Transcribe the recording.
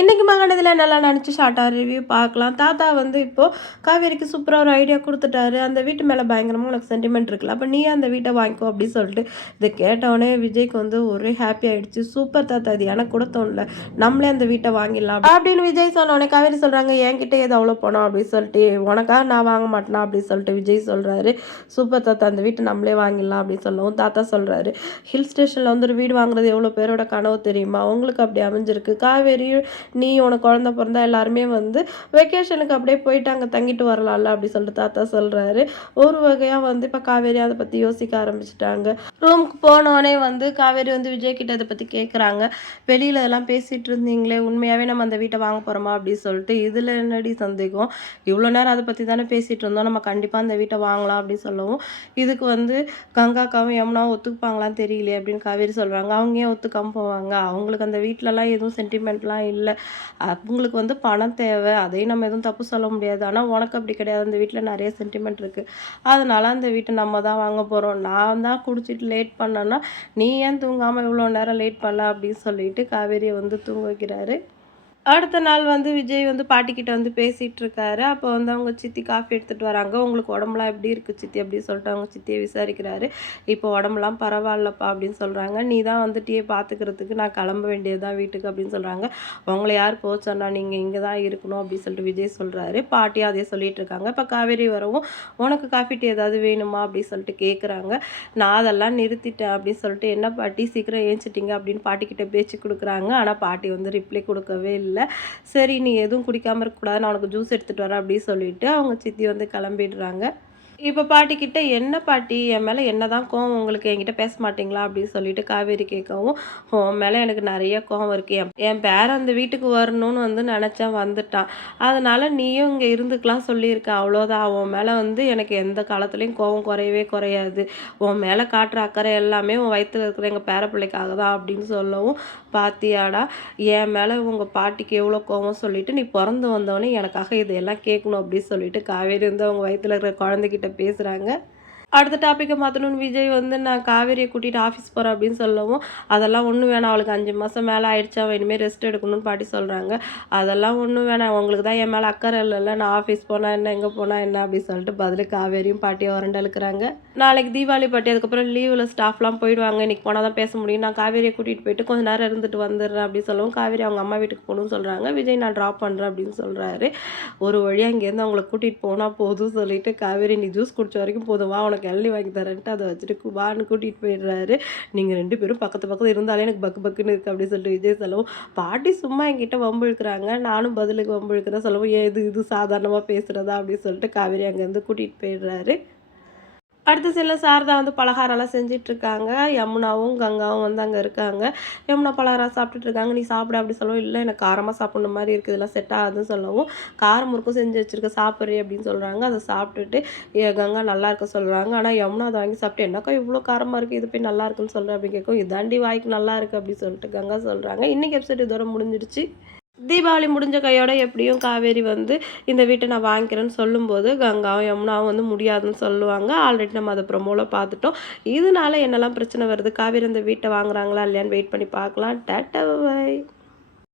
இன்றைக்கி மகானதில் நல்லா நினச்சி ஷார்ட்டாக ரிவ்யூ பார்க்கலாம். தாத்தா வந்து இப்போது காவேரிக்கு சூப்பராக ஒரு ஐடியா கொடுத்துட்டாரு. அந்த வீட்டு மேலே பயங்கரமாக உனக்கு சென்டிமெண்ட் இருக்குல்ல, அப்போ நீ அந்த வீட்டை வாங்கிக்கோ அப்படின்னு சொல்லிட்டு இதை கேட்டவுடனே விஜய்க்கு வந்து ஒரே ஹாப்பி ஆகிடுச்சு. சூப்பர் தாத்தா, இது எனக்கு கூட தோணல, நம்மளே அந்த வீட்டை வாங்கிடலாம் அப்படின்னு விஜய் சொன்னோடனே காவேரி சொல்கிறாங்க, என்கிட்ட ஏது அவ்வளோ போனோம் அப்படின்னு சொல்லிட்டு, உனக்காக நான் வாங்க மாட்டேனா அப்படின்னு சொல்லிட்டு விஜய் சொல்கிறாரு. சூப்பர் தாத்தா, அந்த வீட்டை நம்மளே வாங்கிடலாம் அப்படின்னு சொல்லவும் தாத்தா சொல்கிறாரு, ஹில் ஸ்டேஷனில் வந்து ஒரு வீடு வாங்குறது எவ்வளோ பேரோட கனவு தெரியுமா, உங்களுக்கு அப்படி அமைஞ்சிருக்கு. காவேரி நீ உனக்கு குழந்தை பிறந்தா எல்லாருமே வந்து வெக்கேஷனுக்கு அப்படியே போயிட்டு அங்கே தங்கிட்டு வரலாம்ல அப்படி சொல்லிட்டு தாத்தா சொல்கிறாரு. ஒரு வகையாக வந்து இப்போ காவேரி அதை பற்றி யோசிக்க ஆரம்பிச்சிட்டாங்க. ரூமுக்கு போனோடனே வந்து காவேரி வந்து விஜய் கிட்ட அதை பற்றி கேட்குறாங்க. வெளியில் எல்லாம் பேசிகிட்டு இருந்தீங்களே, உண்மையாகவே நம்ம அந்த வீட்டை வாங்க போகிறோமா அப்படின்னு சொல்லிட்டு. இதில் என்னடி சந்தேகம், இவ்வளோ நேரம் அதை பற்றி தானே பேசிகிட்டு இருந்தோம், நம்ம கண்டிப்பாக அந்த வீட்டை வாங்கலாம் அப்படின்னு சொல்லவும், இதுக்கு வந்து கங்காக்காவும் யமுனாவும் ஒத்துக்குப்பாங்களான்னு தெரியலையே அப்படின்னு காவேரி சொல்கிறாங்க. அவங்க ஏன் ஒத்துக்காமல் போவாங்க, அவங்களுக்கு அந்த வீட்டிலலாம் எதுவும் சென்டிமெண்ட்லாம் இல்லை, அவங்களுக்கு வந்து பணம் தேவை, அதையும் நம்ம எதுவும் தப்பு சொல்ல முடியாது. ஆனால் உனக்கு அப்படி கிடையாது, அந்த வீட்டில் நிறைய சென்டிமெண்ட் இருக்குது, அதனால அந்த வீட்டை நம்ம தான் வாங்க போகிறோம். நான் தான் குடிச்சிட்டு லேட் பண்ணேன்னா நீ ஏன் தூங்காமல் இவ்வளோ நேரம் லேட் பண்ணல அப்படின்னு சொல்லிட்டு காவேரியை வந்து தூங்க வைக்கிறாரு. அடுத்த நாள் வந்து விஜய் வந்து பாட்டிக்கிட்ட வந்து பேசிகிட்டு இருக்காரு. அப்போ வந்து அவங்க சித்தி காஃபி எடுத்துகிட்டு வராங்க. உங்களுக்கு உடம்புலாம் எப்படி இருக்குது சித்தி அப்படின்னு சொல்லிட்டு அவங்க சித்தியை விசாரிக்கிறாரு. இப்போ உடம்புலாம் பரவாயில்லப்பா அப்படின்னு சொல்கிறாங்க. நீ தான் வந்து டீயை பார்த்துக்கிறதுக்கு நான் கிளம்ப வேண்டியது தான் வீட்டுக்கு அப்படின்னு சொல்கிறாங்க. உங்களை யார் போக சொன்னா, நீங்கள் இங்கே தான் இருக்கணும் அப்படின்னு சொல்லிட்டு விஜய் சொல்கிறாரு. பாட்டியும் அதே சொல்லிட்டு இருக்காங்க. இப்போ காவேரி வரவும், உனக்கு காஃபி டீ ஏதாவது வேணுமா அப்படின்னு சொல்லிட்டு கேட்குறாங்க. நான் அதெல்லாம் நிறுத்திட்டேன் அப்படின்னு சொல்லிட்டு, என்ன பாட்டி சீக்கிரம் ஏஞ்சிட்டிங்க அப்படின்னு பாட்டிக்கிட்ட பேச்சு கொடுக்குறாங்க. ஆனால் பாட்டி வந்து ரிப்ளை கொடுக்கவே இல்லை. சரி நீ எதுவும் குடிக்காமல் இருக்கக்கூடாது, நான் உனக்கு ஜூஸ் எடுத்துகிட்டு வரேன் அப்படின்னு சொல்லிட்டு அவங்க சித்தி வந்து கிளம்பிடுறாங்க. இப்போ பாட்டிக்கிட்ட, என்ன பாட்டி என் மேலே என்ன தான் கோவம் உங்களுக்கு, என்கிட்ட பேச மாட்டிங்களா அப்படின்னு சொல்லிட்டு காவேரி கேட்கவும், உன் மேலே எனக்கு நிறைய கோவம் இருக்குது, என் பேரன் அந்த வீட்டுக்கு வரணும்னு வந்து நினச்சேன், வந்துட்டான், அதனால் நீயும் இங்கே இருந்துக்கலாம் சொல்லியிருக்கேன், அவ்வளோதான். உன் மேலே வந்து எனக்கு எந்த காலத்துலேயும் கோவம் குறையவே குறையாது, உன் மேலே காட்டுற அக்கறை எல்லாமே உன் வயிற்றில் இருக்கிற எங்கள் பேர பிள்ளைக்காக தான் அப்படின்னு சொல்லவும், பாத்தியாடா என் மேலே உங்கள் பாட்டிக்கு எவ்வளோ கோவம் சொல்லிட்டு, நீ பிறந்து வந்தோடனே எனக்காக இதையெல்லாம் கேட்கணும் அப்படின்னு சொல்லிட்டு காவேரி வந்து அவங்க வயிற்றில் இருக்கிற குழந்தைகிட்ட பேசுகிறாங்க. அடுத்த டாப்பிக்கை மாற்றணும்னு விஜய் வந்து, நான் காவேரியை கூட்டிகிட்டு ஆஃபீஸ் போகிறேன் அப்படின்னு சொல்லவும், அதெல்லாம் ஒன்றும் வேணாம், அவளுக்கு 5 மாதம் மேலே ஆயிடுச்சு, அவள் இனிமேல் ரெஸ்ட் எடுக்கணும்னு பாட்டி சொல்கிறாங்க. அதெல்லாம் ஒன்றும் வேணாம், உங்களுக்கு தான் என் மேலே அக்கறை இல்லைல்ல, நான் ஆஃபீஸ் போனால் என்ன, எங்கே போனால் என்ன அப்படின்னு சொல்லிட்டு பதில் காவேரியும் பாட்டியை வரண்டழுக்கிறாங்க. நாளைக்கு தீபாவளி பாட்டி, அதுக்கப்புறம் லீவில் ஸ்டாஃப்லாம் போயிடுவாங்க, இன்றைக்கி போனால் தான் பேச முடியும், நான் காவேரியை கூட்டிகிட்டு போயிட்டு கொஞ்சம் நேரம் இருந்துட்டு வந்துடுறேன் அப்படின்னு சொல்லவும், காவேரி அவங்க அம்மா வீட்டுக்கு போகணும்னு சொல்கிறாங்க. விஜய் நான் ட்ராப் பண்ணுறேன் அப்படின்னு சொல்கிறாரு. ஒரு வழியாக இங்கேருந்து அவங்கள கூட்டிகிட்டு போனால் போதும் சொல்லிட்டு, காவேரி நீ ஜூஸ் குடிச்ச வரைக்கும் போதுவா, உனக்கு எள்ளி வாங்கி தரேன்ட்டு அதை வச்சுட்டு வான்னு கூட்டிகிட்டு போயிடுறாரு. நீங்கள் 2 பேரும் பக்கத்து பக்கத்தில் இருந்தாலே எனக்கு பக்கு பக்குன்னு இருக்குது அப்படின்னு சொல்லிட்டு விஜய் சொல்லவும், பாட்டி சும்மா என்கிட்ட வம்பு இழுக்கிறாங்க, நானும் பதிலுக்கு வம்பு இழுக்கிறேன் சொல்லவும், ஏன் இது சாதாரணமாக பேசுகிறதா அப்படின்னு சொல்லிட்டு காவேரி அங்கேருந்து கூட்டிகிட்டு போயிடுறாரு. அடுத்த சில சாரதா வந்து பலகாரம்லாம் செஞ்சிட்ருக்காங்க. யமுனாவும் கங்காவும் வந்து அங்கே இருக்காங்க. யமுனா பலகாரம் சாப்பிட்டுட்ருக்காங்க. நீ சாப்பிட அப்படி சொல்லவும், இல்லை எனக்கு காரமாக சாப்பிட்ற மாதிரி இருக்குது, இதெல்லாம் செட் ஆகுதுன்னு சொல்லவும், காரம் முறுக்கும் செஞ்சு வச்சுருக்க சாப்பிட்றே அப்படின்னு சொல்கிறாங்க. அதை சாப்பிட்டுட்டு கங்கா நல்லா இருக்க சொல்கிறாங்க. ஆனால் யமுனா அதை வாங்கி சாப்பிட்டு, என்னக்கா இவ்வளோ காரமாக இருக்குது, இது போய் நல்லா இருக்குன்னு சொல்கிறேன் அப்படின்னு கேட்கும். இதாண்டி வாய்க்கு நல்லா இருக்குது அப்படின்னு சொல்லிட்டு கங்கா சொல்கிறாங்க. இன்றைக்கி எபிசோட் இதோட முடிஞ்சிடுச்சு. தீபாவளி முடிஞ்ச கையோட எப்படியும் காவேரி வந்து இந்த வீட்டை நான் வாங்கிக்கிறேன்னு சொல்லும்போது கங்காவும் யமுனாவும் வந்து முடியாதுன்னு சொல்லுவாங்க. ஆல்ரெடி நம்ம அதை ப்ரொமோவில் பார்த்துட்டோம். இதனால என்னெல்லாம் பிரச்சனை வருது, காவேரி இந்த வீட்டை வாங்குறாங்களா இல்லையான்னு வெயிட் பண்ணி பார்க்கலாம். Tata by.